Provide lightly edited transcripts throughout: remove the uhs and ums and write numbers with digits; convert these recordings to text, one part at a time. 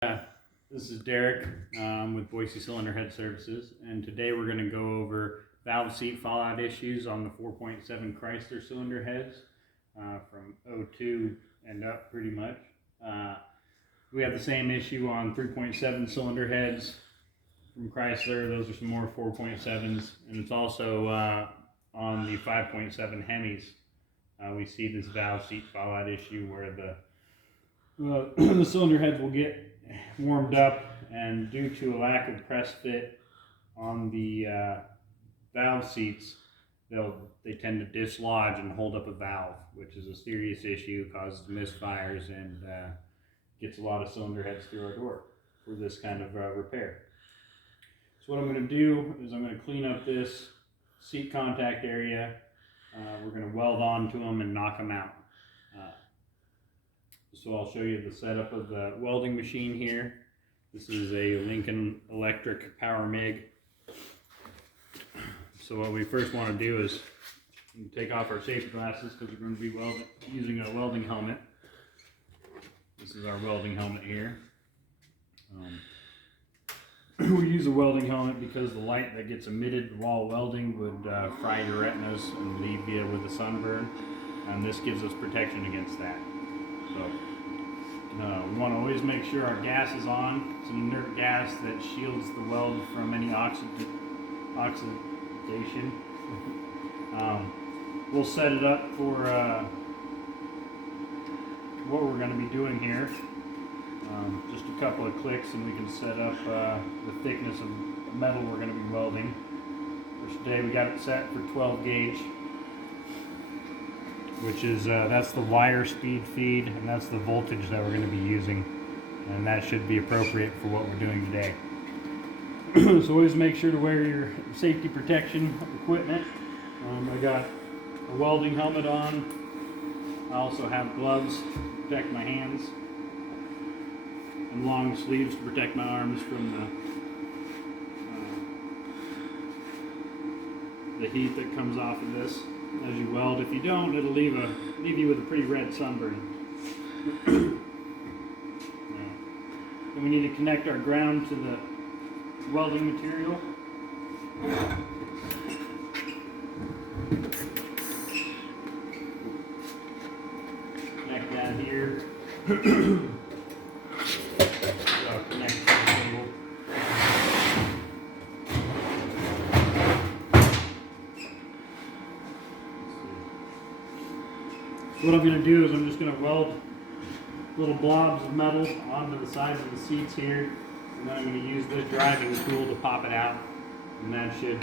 This is Derek with Boise Cylinder Head Services, and today we're going to go over valve seat fallout issues on the 4.7 Chrysler cylinder heads from '02 and up pretty much. We have the same issue on 3.7 cylinder heads from Chrysler. Those are some more 4.7s, and it's also on the 5.7 Hemis. We see this valve seat fallout issue where the cylinder heads will get warmed up, and due to a lack of press fit on the valve seats, they tend to dislodge and hold up a valve, which is a serious issue, causes misfires, and gets a lot of cylinder heads through our door for this kind of repair. So what I'm going to do is I'm going to clean up this seat contact area. We're going to weld onto them and knock them out. So I'll show you the setup of the welding machine here. This is a Lincoln Electric Power MIG. So what we first want to do is take off our safety glasses because we're going to be using a welding helmet. This is our welding helmet here. We use a welding helmet because the light that gets emitted while welding would fry your retinas and leave you with a sunburn, and this gives us protection against that. So we want to always make sure our gas is on. It's an inert gas that shields the weld from any oxidation. We'll set it up for what we're going to be doing here. Just a couple of clicks and we can set up the thickness of the metal we're going to be welding. For today we got it set for 12 gauge. Which is, that's the wire speed feed, and that's the voltage that we're going to be using, and that should be appropriate for what we're doing today. So always make sure to wear your safety protection equipment. I got a welding helmet on. I also have gloves to protect my hands, and long sleeves to protect my arms from the heat that comes off of this as you weld. If you don't, it'll leave you with a pretty red sunburn. Then we need to connect our ground to the welding material. Connect that here. So connect to the cable. What I'm going to do is I'm just going to weld little blobs of metal onto the sides of the seats here, and then I'm going to use this driving tool to pop it out, and that should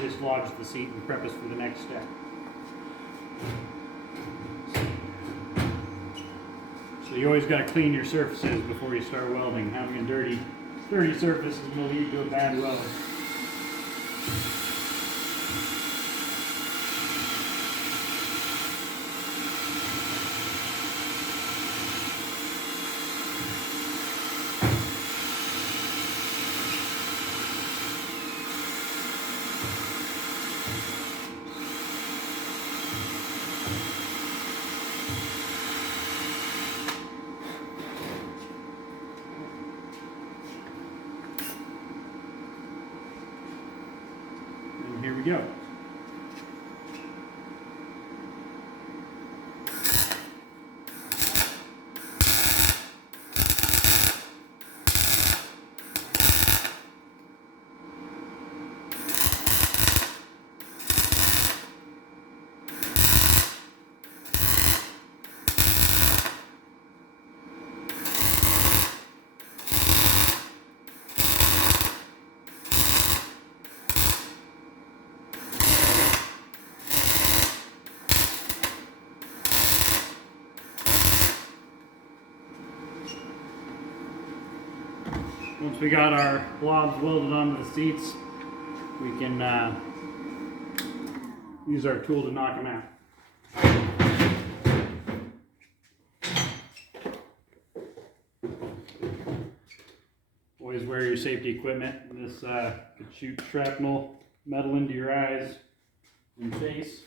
dislodge the seat and prep us for the next step. So you always got to clean your surfaces before you start welding. Having a dirty surface is going to lead to a bad weld. Here we go. Once we got our blobs welded onto the seats, we can use our tool to knock them out. Always wear your safety equipment. This could shoot shrapnel metal into your eyes and face.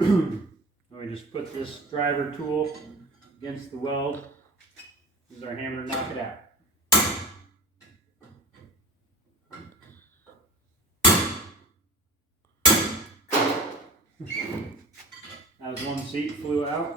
We just put this driver tool against the weld, Use our hammer to knock it out. That was one seat flew out.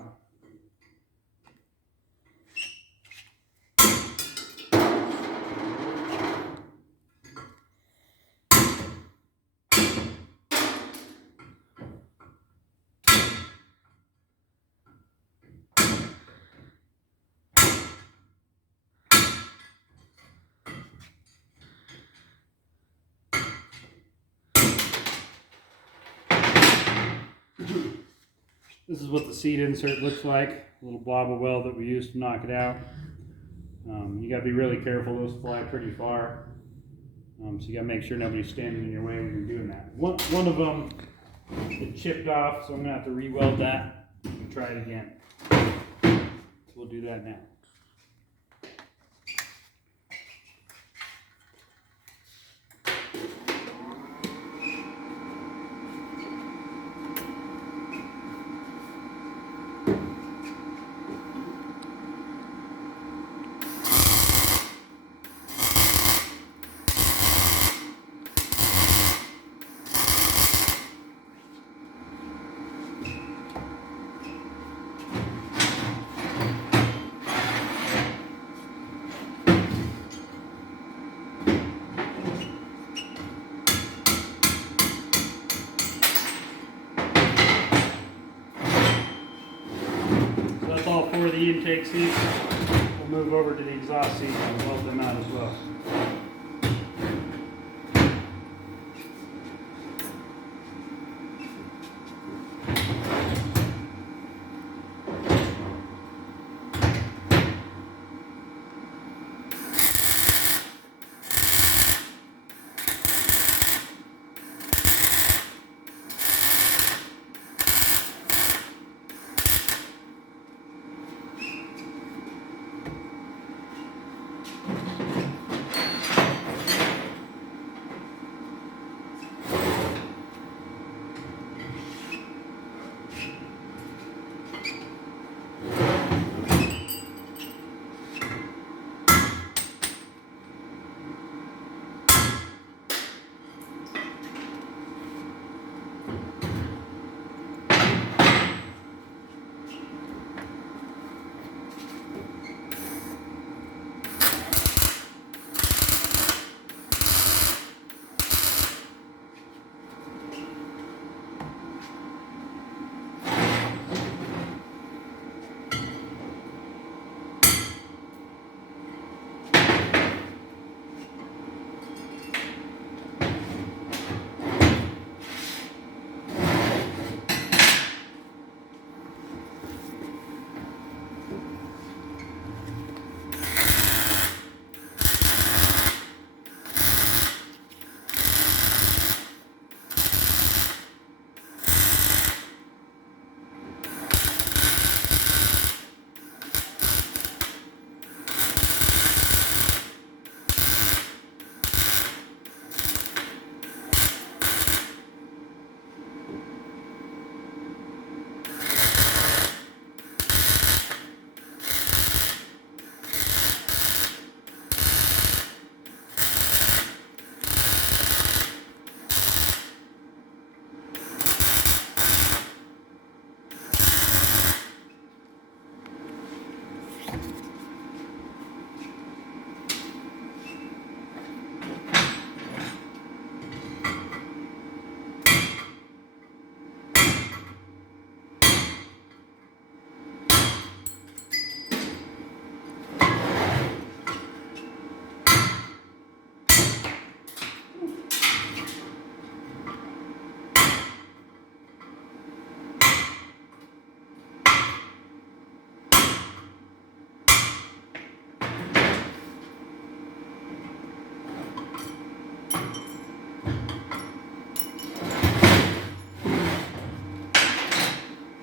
This is what the seat insert looks like, a little blob of weld that we used to knock it out. You got to be really careful, those fly pretty far. So you got to make sure nobody's standing in your way when you're doing that. One of them, it chipped off, so I'm going to have to re-weld that and try it again. So we'll do that now. That's all four of the intake seats. We'll move over to the exhaust seats and weld them out as well.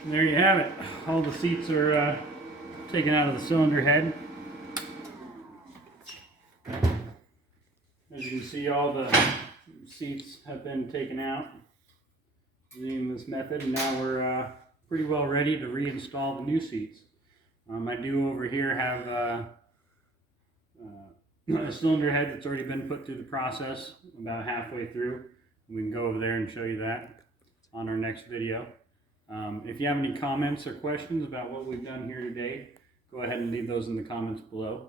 And there you have it. All the seats are taken out of the cylinder head. As you can see, all the seats have been taken out using this method, and now we're pretty well ready to reinstall the new seats. I do over here have a cylinder head that's already been put through the process, about halfway through. We can go over there and show you that on our next video. If you have any comments or questions about what we've done here today, go ahead and leave those in the comments below.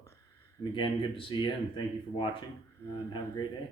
And again, good to see you, and thank you for watching, and have a great day.